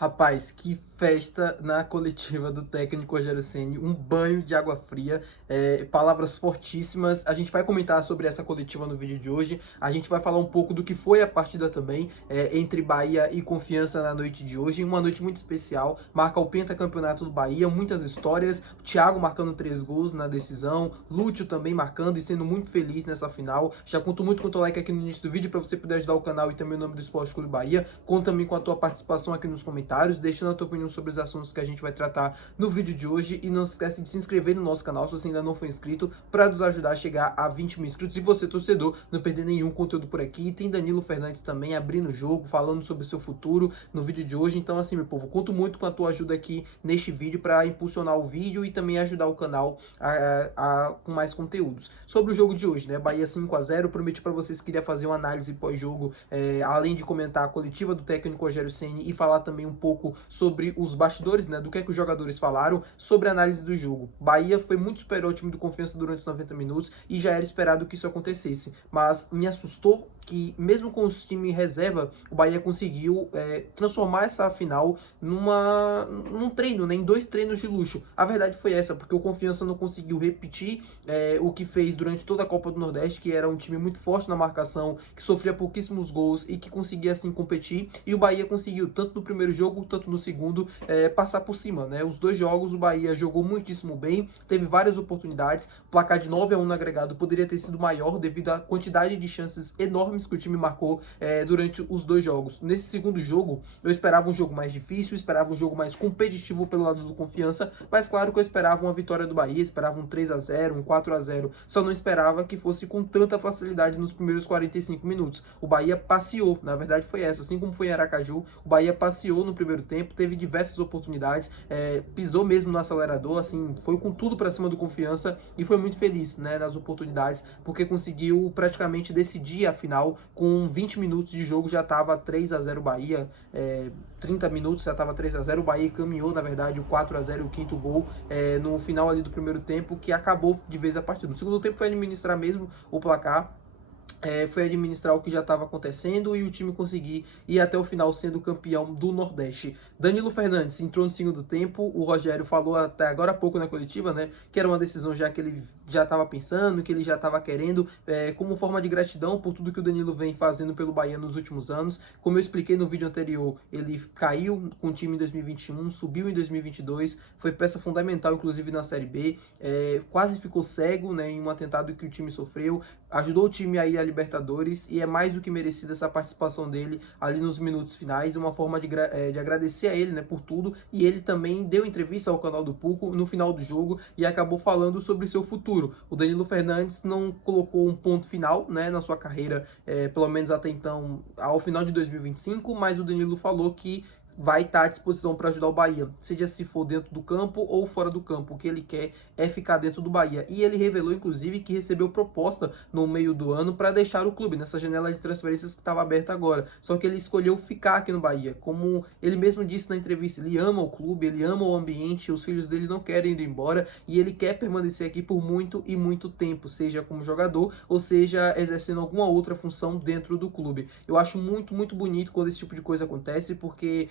Rapaz, que festa na coletiva do técnico Rogério Ceni, um banho de água fria, palavras fortíssimas. A gente vai comentar sobre essa coletiva no vídeo de hoje. A gente vai falar um pouco do que foi a partida também, entre Bahia e Confiança na noite de hoje. Uma noite muito especial, marca o pentacampeonato do Bahia, muitas histórias. Thiago marcando 3 gols na decisão, Lúcio também marcando e sendo muito feliz nessa final. Já conto muito com o teu like aqui no início do vídeo para você poder ajudar o canal e também o nome do Esporte Clube Bahia. Conto também com a tua participação aqui nos comentários, deixando a tua opinião sobre os assuntos que a gente vai tratar no vídeo de hoje. E não se esquece de se inscrever no nosso canal se você ainda não for inscrito, para nos ajudar a chegar a 20 mil inscritos. E você, torcedor, não perder nenhum conteúdo por aqui. E tem Danilo Fernandes também abrindo o jogo, falando sobre o seu futuro no vídeo de hoje. Então, assim, meu povo, conto muito com a tua ajuda aqui neste vídeo para impulsionar o vídeo e também ajudar o canal com mais conteúdos. Sobre o jogo de hoje, né? Bahia 5-0. Prometi para vocês que iria fazer uma análise pós-jogo, além de comentar a coletiva do técnico Rogério Ceni e falar também um pouco sobre os bastidores, né, do que os jogadores falaram, sobre a análise do jogo. Bahia foi muito superior ao time do Confiança durante os 90 minutos e já era esperado que isso acontecesse, mas me assustou que mesmo com os times reserva, o Bahia conseguiu transformar essa final num treino, né, em 2 treinos de luxo. A verdade foi essa, porque o Confiança não conseguiu repetir o que fez durante toda a Copa do Nordeste, que era um time muito forte na marcação, que sofria pouquíssimos gols e que conseguia assim competir, e o Bahia conseguiu, tanto no primeiro jogo, tanto no segundo, passar por cima, né? Os 2 jogos o Bahia jogou muitíssimo bem, teve várias oportunidades, o placar de 9-1 no agregado poderia ter sido maior devido à quantidade de chances enormes que o time marcou durante os 2 jogos. Nesse segundo jogo, eu esperava um jogo mais difícil, esperava um jogo mais competitivo pelo lado do Confiança, mas claro que eu esperava uma vitória do Bahia, esperava um 3-0, um 4-0, só não esperava que fosse com tanta facilidade nos primeiros 45 minutos. O Bahia passeou, na verdade foi essa, assim como foi em Aracaju, o Bahia passeou no primeiro tempo, teve diversas oportunidades, pisou mesmo no acelerador, assim, foi com tudo para cima do Confiança e foi muito feliz, né, nas oportunidades, porque conseguiu praticamente decidir a final. Com 20 minutos de jogo já estava 3-0 Bahia, 30 minutos já estava 3-0, o Bahia caminhou, na verdade, o 4-0, o 5º gol, no final ali do primeiro tempo, que acabou de vez a partida. No segundo tempo foi administrar mesmo o placar, foi administrar o que já estava acontecendo e o time conseguir ir até o final sendo campeão do Nordeste. Danilo Fernandes entrou no segundo tempo, o Rogério falou até agora há pouco na coletiva, né, que era uma decisão já que ele já estava pensando, que ele já estava querendo, como forma de gratidão por tudo que o Danilo vem fazendo pelo Bahia nos últimos anos. Como eu expliquei no vídeo anterior, ele caiu com o time em 2021, subiu em 2022, foi peça fundamental inclusive na Série B, quase ficou cego, né, em um atentado que o time sofreu, ajudou o time a ir à Libertadores e é mais do que merecida essa participação dele ali nos minutos finais, uma forma de agradecer a ele, né, por tudo. E ele também deu entrevista ao canal do Puco no final do jogo e acabou falando sobre seu futuro. O Danilo Fernandes não colocou um ponto final, né, na sua carreira, pelo menos até então, ao final de 2025, mas o Danilo falou que vai estar à disposição para ajudar o Bahia, seja se for dentro do campo ou fora do campo. O que ele quer é ficar dentro do Bahia. E ele revelou, inclusive, que recebeu proposta no meio do ano para deixar o clube, nessa janela de transferências que estava aberta agora. Só que ele escolheu ficar aqui no Bahia. Como ele mesmo disse na entrevista, ele ama o clube, ele ama o ambiente, os filhos dele não querem ir embora e ele quer permanecer aqui por muito e muito tempo, seja como jogador ou seja exercendo alguma outra função dentro do clube. Eu acho muito, muito bonito quando esse tipo de coisa acontece, porque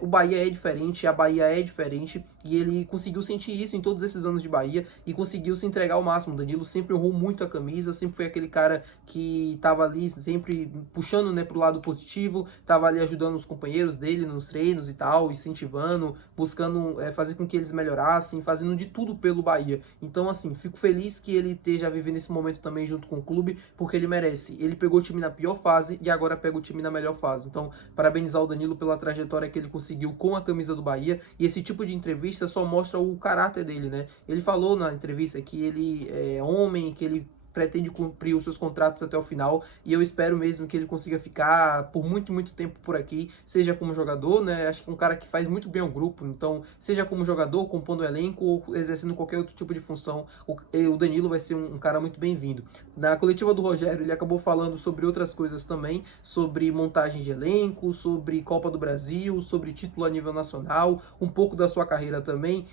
o Bahia é diferente, a Bahia é diferente e ele conseguiu sentir isso em todos esses anos de Bahia e conseguiu se entregar ao máximo. O Danilo sempre honrou muito a camisa, sempre foi aquele cara que estava ali sempre puxando, né, para o lado positivo, estava ali ajudando os companheiros dele nos treinos e tal, incentivando, buscando fazer com que eles melhorassem, fazendo de tudo pelo Bahia. Então, assim, fico feliz que ele esteja vivendo esse momento também junto com o clube, porque ele merece. Ele pegou o time na pior fase e agora pega o time na melhor fase. Então, parabenizar o Danilo pela trajetória que ele conseguiu com a camisa do Bahia, e esse tipo de entrevista só mostra o caráter dele, né? Ele falou na entrevista que ele é homem, que ele pretende cumprir os seus contratos até o final, e eu espero mesmo que ele consiga ficar por muito, muito tempo por aqui, seja como jogador, né, acho que é um cara que faz muito bem ao grupo, então, seja como jogador, compondo o elenco, ou exercendo qualquer outro tipo de função, o Danilo vai ser um cara muito bem-vindo. Na coletiva do Rogério, ele acabou falando sobre outras coisas também, sobre montagem de elenco, sobre Copa do Brasil, sobre título a nível nacional, um pouco da sua carreira também,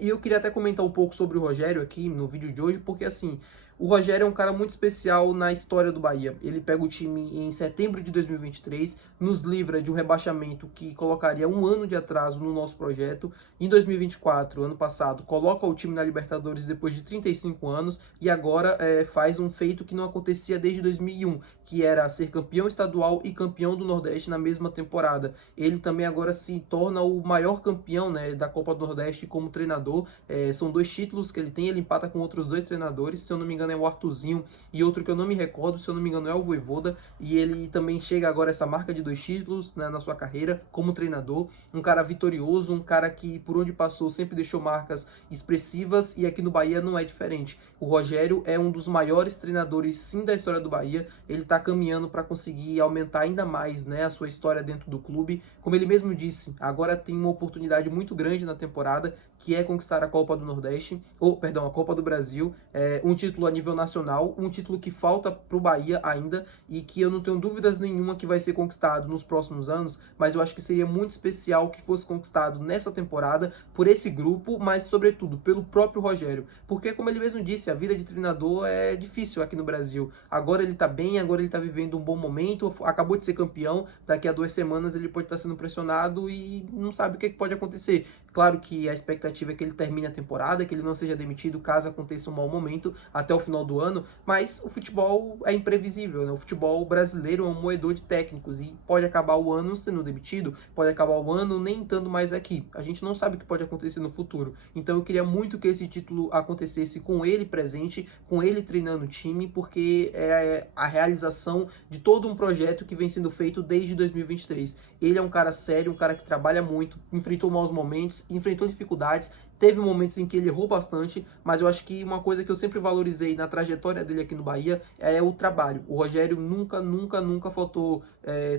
e eu queria até comentar um pouco sobre o Rogério aqui no vídeo de hoje, porque assim, o Rogério é um cara muito especial na história do Bahia. Ele pega o time em setembro de 2023, nos livra de um rebaixamento que colocaria um ano de atraso no nosso projeto. Em 2024, ano passado, coloca o time na Libertadores depois de 35 anos e agora faz um feito que não acontecia desde 2001, que era ser campeão estadual e campeão do Nordeste na mesma temporada. Ele também agora se torna o maior campeão, né, da Copa do Nordeste como treinador. São 2 títulos que ele tem, ele empata com outros 2 treinadores, se eu não me engano é o Arthurzinho e outro que eu não me recordo, se eu não me engano é o Vojvoda, e ele também chega agora a essa marca de 2 títulos, né, na sua carreira como treinador. Um cara vitorioso, um cara que por onde passou sempre deixou marcas expressivas, e aqui no Bahia não é diferente. O Rogério é um dos maiores treinadores sim da história do Bahia, ele está caminhando para conseguir aumentar ainda mais, né, a sua história dentro do clube. Como ele mesmo disse, agora tem uma oportunidade muito grande na temporada, que é conquistar a Copa do Nordeste, a Copa do Brasil, um título a nível nacional, um título que falta para o Bahia ainda, e que eu não tenho dúvidas nenhuma que vai ser conquistado nos próximos anos, mas eu acho que seria muito especial que fosse conquistado nessa temporada por esse grupo, mas sobretudo pelo próprio Rogério, porque como ele mesmo disse, a vida de treinador é difícil aqui no Brasil. Agora ele tá bem, agora ele tá vivendo um bom momento, acabou de ser campeão, daqui a 2 semanas ele pode estar sendo pressionado e não sabe o que pode acontecer. Claro que a expectativa é que ele termine a temporada, que ele não seja demitido caso aconteça um mau momento até o final do ano, mas o futebol é imprevisível, né? O futebol brasileiro é um moedor de técnicos e pode acabar o ano sendo demitido, pode acabar o ano nem estando mais aqui. A gente não sabe o que pode acontecer no futuro. Então eu queria muito que esse título acontecesse com ele presente, com ele treinando o time, porque é a realização de todo um projeto que vem sendo feito desde 2023. Ele é um cara sério, um cara que trabalha muito, enfrentou maus momentos, enfrentou dificuldades, teve momentos em que ele errou bastante, mas eu acho que uma coisa que eu sempre valorizei na trajetória dele aqui no Bahia é o trabalho. O Rogério nunca faltou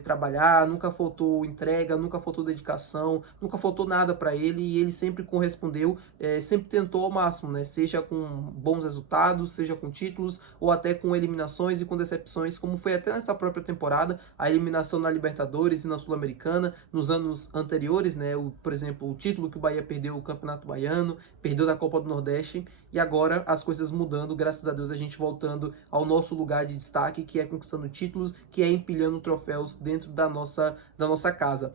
trabalhar, nunca faltou entrega, nunca faltou dedicação, nunca faltou nada para ele, e ele sempre correspondeu, sempre tentou ao máximo, né? Seja com bons resultados, seja com títulos, ou até com eliminações e com decepções, como foi até nessa própria temporada, a eliminação na Libertadores e na Sul-Americana, nos anos anteriores, né? Por exemplo, o título que o Bahia perdeu, o Campeonato Baiano, perdeu da Copa do Nordeste, e agora as coisas mudando, graças a Deus a gente voltando ao nosso lugar de destaque, que é conquistando títulos, que é empilhando troféus dentro da nossa casa.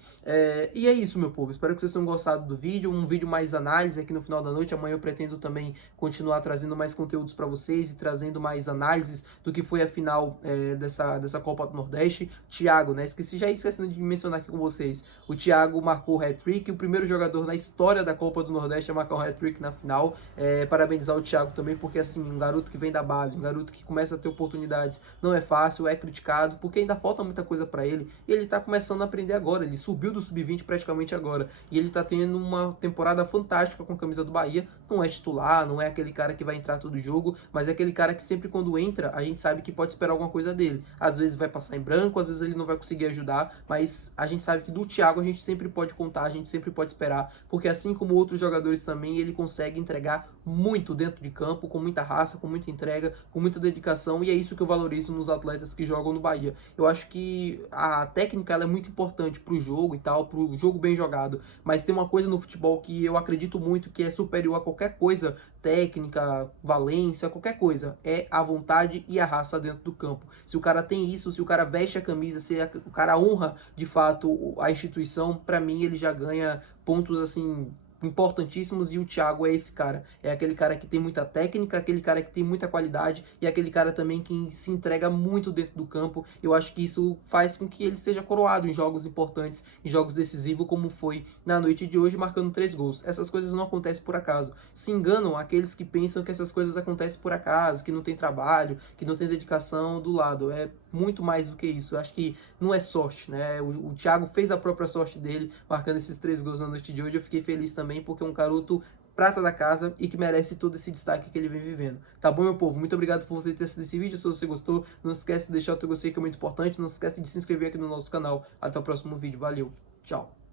E é isso, meu povo, espero que vocês tenham gostado do vídeo, um vídeo mais análise aqui no final da noite. Amanhã eu pretendo também continuar trazendo mais conteúdos para vocês e trazendo mais análises do que foi a final dessa Copa do Nordeste. Thiago, né, esquecendo de mencionar aqui com vocês, o Thiago marcou o hat-trick, o primeiro jogador na história da Copa do Nordeste a marcar um hat-trick na final. Parabenizar o Thiago também, porque assim, um garoto que vem da base, um garoto que começa a ter oportunidades, não é fácil, é criticado, porque ainda falta muita coisa para ele, e ele tá começando a aprender agora, ele subiu do sub-20 praticamente agora, e ele tá tendo uma temporada fantástica com a camisa do Bahia. Não é titular, não é aquele cara que vai entrar todo jogo, mas é aquele cara que sempre quando entra, a gente sabe que pode esperar alguma coisa dele. Às vezes vai passar em branco, às vezes ele não vai conseguir ajudar, mas a gente sabe que do Thiago a gente sempre pode contar, a gente sempre pode esperar, porque assim como outros jogadores também, ele consegue entregar muito dentro de campo, com muita raça, com muita entrega, com muita dedicação, e é isso que eu valorizo nos atletas que jogam no Bahia. Eu acho que a técnica ela é muito importante pro jogo e tal, pro jogo bem jogado, mas tem uma coisa no futebol que eu acredito muito que é superior a qualquer coisa, técnica, valência, qualquer coisa, é a vontade e a raça dentro do campo. Se o cara tem isso, se o cara veste a camisa, se o cara honra de fato a instituição, para mim ele já ganha pontos assim importantíssimos, e o Thiago é esse cara. É aquele cara que tem muita técnica, aquele cara que tem muita qualidade, e aquele cara também que se entrega muito dentro do campo. Eu acho que isso faz com que ele seja coroado em jogos importantes, em jogos decisivos, como foi na noite de hoje, marcando 3 gols. Essas coisas não acontecem por acaso. Se enganam aqueles que pensam que essas coisas acontecem por acaso, que não tem trabalho, que não tem dedicação do lado. É muito mais do que isso. Eu acho que não é sorte, né? O Thiago fez a própria sorte dele, marcando esses 3 gols na noite de hoje. Eu fiquei feliz também, porque é um garoto prata da casa e que merece todo esse destaque que ele vem vivendo. Tá bom, meu povo? Muito obrigado por você ter assistido esse vídeo. Se você gostou, não esquece de deixar o teu gostei, que é muito importante. Não se esquece de se inscrever aqui no nosso canal. Até o próximo vídeo. Valeu. Tchau.